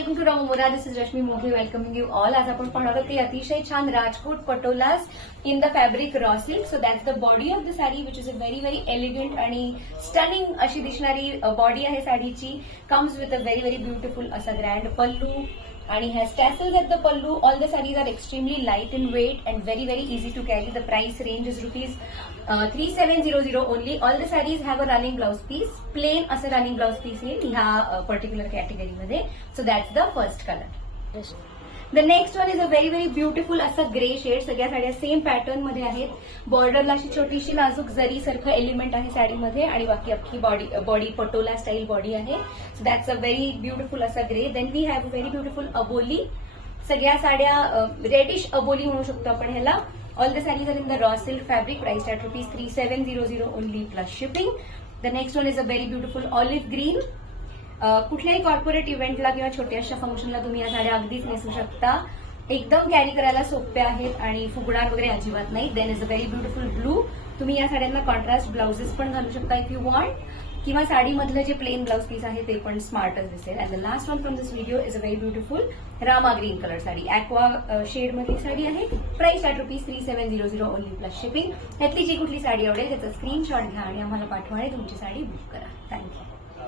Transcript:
Welcome to Ramora. This is Rashmi Moghe welcoming you all. आज आपण पाहणार आहोत की अतिशय छान Rajkot patolas in the fabric raw silk. So that's the body of the sari which is a very very elegant आणि स्टनिंग अशी दिसणारी बॉडी आहे साडीची. Comes with a very very beautiful असा ग्रँड पल्लू आणि has tassels at the pallu. All the sarees are extremely light in weight and very very easy to carry. The price range is rupees 3700 only. All the sarees have a running blouse piece. Plain असं running blouse piece येईल ह्या particular कॅटेगरीमध्ये. So that's the first color. The next one is a very very beautiful असा grey shade. सगळ्या साड्या same pattern मध्ये आहेत. बॉर्डरला अशी छोटीशी नाजूक जरी सारखं एलिमेंट आहे साडीमध्ये आणि बाकी अख्खी बॉडी पटोला स्टाईल बॉडी आहे. So that's a very beautiful असा grey. Then we have a very beautiful aboli. सगळ्या साड्या रेडिश अबोली म्हणू शकतो आपण ह्याला. All the sarees are in the raw silk fabric priced at rupees 3700 only plus shipping. The next one is a very beautiful olive green. कुठल्याही corporate इव्हेंटला किंवा छोट्याशा फंक्शनला तुम्ही या साड्या अगदीच नेसू शकता. एकदम कॅरी करायला सोप्या आहेत आणि फुगणार वगैरे अजिबात नाही. Then is a very beautiful blue. तुम्ही या साड्यांना कॉन्ट्रास्ट ब्लाउजेस पण घालू शकता इफ यू वॉन्ट, किंवा साडीमधलं जे प्लेन ब्लाउज पीस आहे ते पण स्मार्टच दिसेल. And the last one from this video is a very beautiful rama green colour sari. Aqua shade मधली साडी आहे. Price at rupees 3700 only plus shipping. ह्यातली जी कुठली साडी आवडेल त्याचा स्क्रीनशॉट घ्या आणि आम्हाला पाठवा आणि तुमची साडी बुक करा. थँक्यू.